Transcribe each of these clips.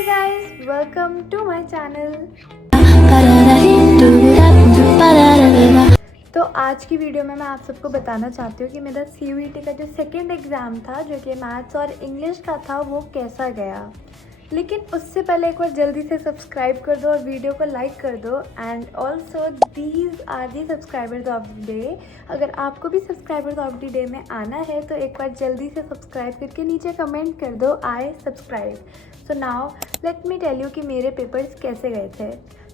Hey guys, welcome to my channel। तो आज की वीडियो में मैं आप सबको बताना चाहती हूँ कि मेरा CUET का जो सेकेंड एग्ज़ाम था जो कि मैथ्स और इंग्लिश का था वो कैसा गया। लेकिन उससे पहले एक बार जल्दी से सब्सक्राइब कर दो और वीडियो को लाइक कर दो। And also these are the subscribers of the day. अगर आपको भी सब्सक्राइबर्स ऑफ द डे में आना है तो एक बार जल्दी से सब्सक्राइब करके नीचे कमेंट कर दो आई subscribe. So now let me tell you कि मेरे पेपर्स कैसे गए थे।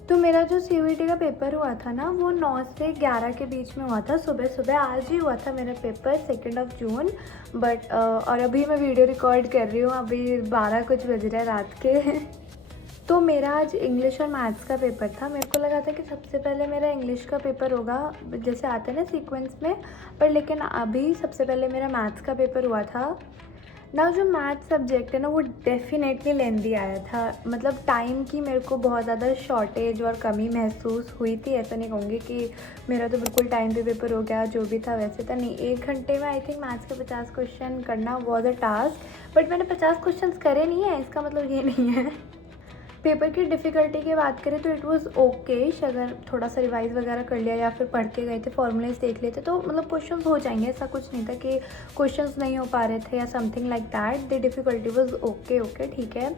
तो मेरा जो CUET का पेपर हुआ था ना वो 9 से 11 के बीच में हुआ था। सुबह सुबह आज ही हुआ था मेरा पेपर 2 जून। बट और अभी मैं वीडियो रिकॉर्ड कर रही हूँ, अभी 12 कुछ बज रहे हैं रात के। तो मेरा आज इंग्लिश और मैथ्स का पेपर था। मेरे को लगा था कि सबसे पहले मेरा इंग्लिश का पेपर होगा जैसे आता है ना सीक्वेंस में, पर लेकिन अभी सबसे पहले मेरा मैथ्स का पेपर हुआ था ना। जो मैथ्स सब्जेक्ट है ना वो डेफिनेटली लेंदी आया था। मतलब टाइम की मेरे को बहुत ज़्यादा शॉर्टेज और कमी महसूस हुई थी। ऐसा नहीं कहूँगी कि मेरा तो बिल्कुल टाइम पे पेपर हो गया, जो भी था वैसे था नहीं। 1 घंटे में आई थिंक मैथ्स के 50 क्वेश्चन करना वॉज अ टास्क, बट मैंने 50 क्वेश्चन करे नहीं है, इसका मतलब ये नहीं है। पेपर की डिफ़िकल्टी की बात करें तो इट वाज ओके। अगर थोड़ा सा रिवाइज वगैरह कर लिया या फिर पढ़ के गए थे, फॉर्मूलेज देख लेते तो मतलब क्वेश्चंस हो जाएंगे। ऐसा कुछ नहीं था कि क्वेश्चंस नहीं हो पा रहे थे या something like that. The difficulty was okay okay, ठीक है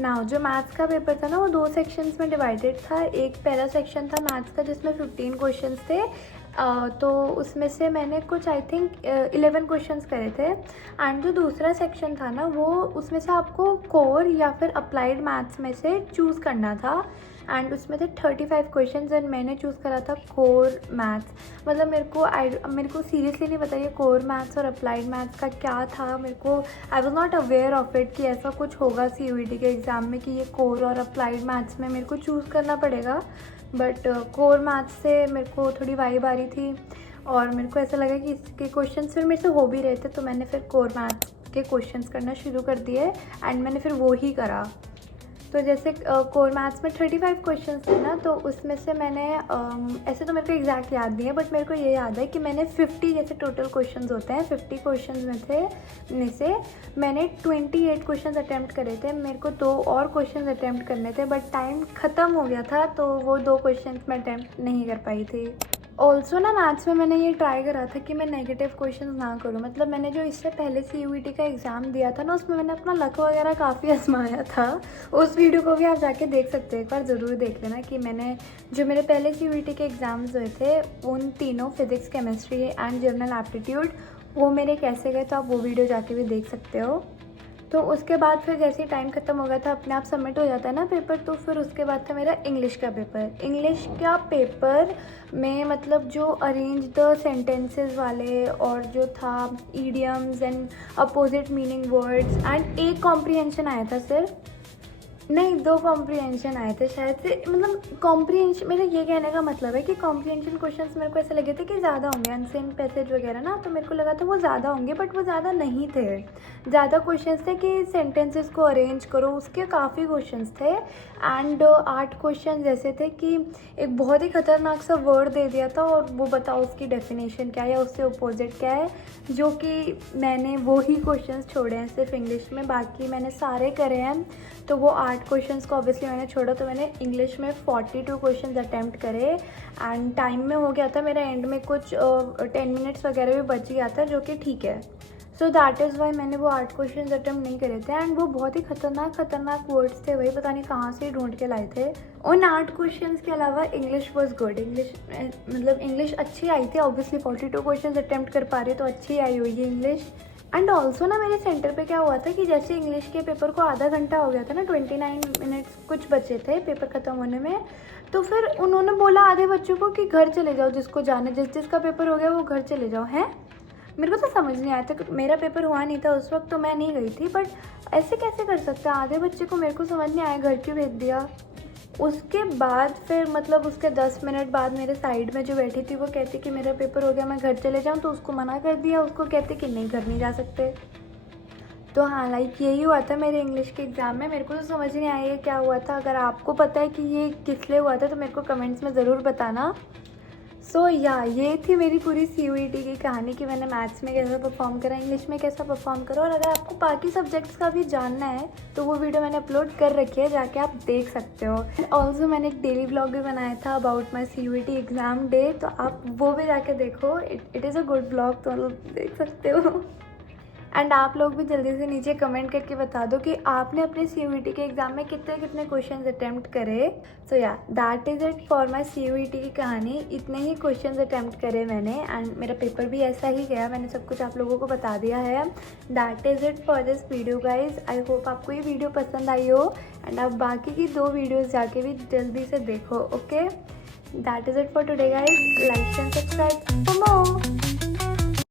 ना। जो मैथ्स का पेपर था ना वो 2 सेक्शंस में डिवाइडेड था। एक पहला सेक्शन था मैथ्स का जिसमें 15 क्वेश्चंस थे। तो उसमें से मैंने कुछ आई थिंक 11 क्वेश्चंस करे थे। एंड जो दूसरा सेक्शन था ना वो उसमें से आपको कोर या फिर अप्लाइड मैथ्स में से चूज़ करना था। एंड उसमें थे 35 क्वेश्चंस एंड मैंने चूज़ करा था कोर मैथ्स। मतलब मेरे को सीरियसली नहीं पता ये कोर मैथ्स और अप्लाइड मैथ्स का क्या था। मेरे को I was not aware of it कि ऐसा कुछ होगा CUET के एग्ज़ाम में कि ये कोर और अप्लाइड मैथ्स में मेरे को चूज़ करना पड़ेगा। बट कोर मैथ्स से मेरे को थोड़ी वाइब आ रही थी और मेरे को ऐसा लगा कि इसके क्वेश्चन फिर मेरे से हो भी रहे थे, तो मैंने फिर कोर मैथ्स के क्वेश्चंस करना शुरू कर दिए एंड मैंने फिर वो ही करा। तो जैसे कोर मैथ्स में 35 क्वेश्चंस थे ना, तो उसमें से मैंने ऐसे तो मेरे को एग्जैक्ट याद नहीं है बट मेरे को ये याद है कि मैंने 50 जैसे टोटल क्वेश्चंस होते हैं 50 क्वेश्चंस में से मैंने 28 क्वेश्चंस अटैम्प्ट करे थे। मेरे को 2 और क्वेश्चंस अटैम्प्ट करने थे बट टाइम ख़त्म हो गया था तो वो 2 क्वेश्चंस मैं अटैम्प्ट नहीं कर पाई थी। ऑल्सो ना मैथ्स में मैंने ये ट्राई करा था कि मैं नेगेटिव क्वेश्चंस ना करूँ। मतलब मैंने जो इससे पहले CUET का एग्ज़ाम दिया था ना उसमें मैंने अपना लक वगैरह काफ़ी आजमाया था। उस वीडियो को भी आप जाके देख सकते हो, एक बार ज़रूर देख लेना कि मैंने जो मेरे पहले CUET के एग्ज़ाम्स हुए थे उन तीनों physics, chemistry and general aptitude वो मेरे कैसे गए, तो आप वो वीडियो जाके भी देख सकते हो। तो उसके बाद फिर जैसे ही टाइम ख़त्म हो गया था, अपने आप सबमिट हो जाता है ना पेपर, तो फिर उसके बाद था मेरा इंग्लिश का पेपर। इंग्लिश का पेपर में मतलब जो अरेंज द सेंटेंसेस वाले और जो था idioms and opposite meaning words and एक कॉम्प्रिहेंशन आया था सिर्फ, नहीं 2 कॉम्प्रिहेंशन आए थे शायद से। मतलब कॉम्प्रिहेंशन, मेरा ये कहने का मतलब है कि कॉम्प्रिहेंशन क्वेश्चंस मेरे को ऐसे लगे थे कि ज़्यादा होंगे, अनसेन पैसेज वगैरह ना, तो मेरे को लगा था वो ज़्यादा होंगे बट वो ज़्यादा नहीं थे। ज़्यादा क्वेश्चंस थे कि सेंटेंसेस को अरेंज करो, उसके काफ़ी क्वेश्चंस थे। एंड 8 क्वेश्चन जैसे थे कि एक बहुत ही ख़तरनाक सा वर्ड दे दिया था और वो बताओ उसकी डेफिनेशन क्या है या उससे अपोजिट क्या है, जो कि मैंने वो ही क्वेश्चंस छोड़े हैं सिर्फ इंग्लिश में, बाकी मैंने सारे करे हैं। तो वो 8 क्वेश्चंस को ऑब्वियसली मैंने छोड़ा, तो मैंने इंग्लिश में 42 क्वेश्चंस अटैम्प्ट करे एंड टाइम में हो गया था मेरा एंड में कुछ 10 मिनट्स वगैरह भी बच गया था, जो कि ठीक है। सो दैट इज़ वाई मैंने वो 8 क्वेश्चंस अटैम्प्ट नहीं करे थे एंड वो बहुत ही खतरनाक वर्ड्स थे, वही पता नहीं कहाँ से ढूंढ के लाए थे। उन 8 क्वेश्चंस के अलावा इंग्लिश वॉज गुड। इंग्लिश अच्छी आई थी ऑब्वियसली, 42 क्वेश्चंस अटैम्प्ट कर पा रही तो अच्छी आई होगी इंग्लिश। एंड ऑल्सो ना मेरे सेंटर पे क्या हुआ था कि जैसे इंग्लिश के पेपर को आधा घंटा हो गया था ना, 29 मिनट्स कुछ बचे थे पेपर ख़त्म होने में, तो फिर उन्होंने बोला आधे बच्चों को कि घर चले जाओ, जिसको जाना, जिसका पेपर हो गया वो घर चले जाओ। हैं, मेरे को तो समझ नहीं आया था, मेरा पेपर हुआ नहीं था उस वक्त तो मैं नहीं गई थी, बट ऐसे कैसे कर सकते हैं आधे बच्चे को, मेरे को समझ नहीं आया घर क्यों भेज दिया। उसके बाद फिर मतलब उसके 10 मिनट बाद मेरे साइड में जो बैठी थी वो कहती कि मेरा पेपर हो गया मैं घर चले जाऊँ, तो उसको मना कर दिया, उसको कहते कि नहीं घर नहीं जा सकते। तो हाँ लाइक यही हुआ था मेरे इंग्लिश के एग्ज़ाम में। मेरे को तो समझ नहीं आया ये क्या हुआ था। अगर आपको पता है कि ये किस लिए हुआ था तो मेरे को कमेंट्स में ज़रूर बताना। सो ये थी मेरी पूरी CUET की कहानी कि मैंने मैथ्स में कैसा परफॉर्म करा, इंग्लिश में कैसा परफॉर्म करा। और अगर आपको बाकी सब्जेक्ट्स का भी जानना है तो वो वीडियो मैंने अपलोड कर रखी है, जाके आप देख सकते हो। एंड ऑल्सो मैंने एक डेली व्लॉग भी बनाया था about my CUET exam day, तो आप वो भी जाके देखो। It is a good vlog, तो आप देख सकते हो। एंड आप लोग भी जल्दी से नीचे कमेंट करके बता दो कि आपने अपने CUET के एग्ज़ाम में कितने कितने क्वेश्चंस अटैम्प्ट करे। So that is it for my CUET की कहानी। इतने ही क्वेश्चंस अटैम्प्ट करे मैंने एंड मेरा पेपर भी ऐसा ही गया। मैंने सब कुछ आप लोगों को बता दिया है। That is it for this video guys. I hope आपको ये वीडियो पसंद आई हो एंड आप बाकी की 2 वीडियोज़ जाके भी जल्दी से देखो। Okay, that is it for today guys. Like and subscribe for more.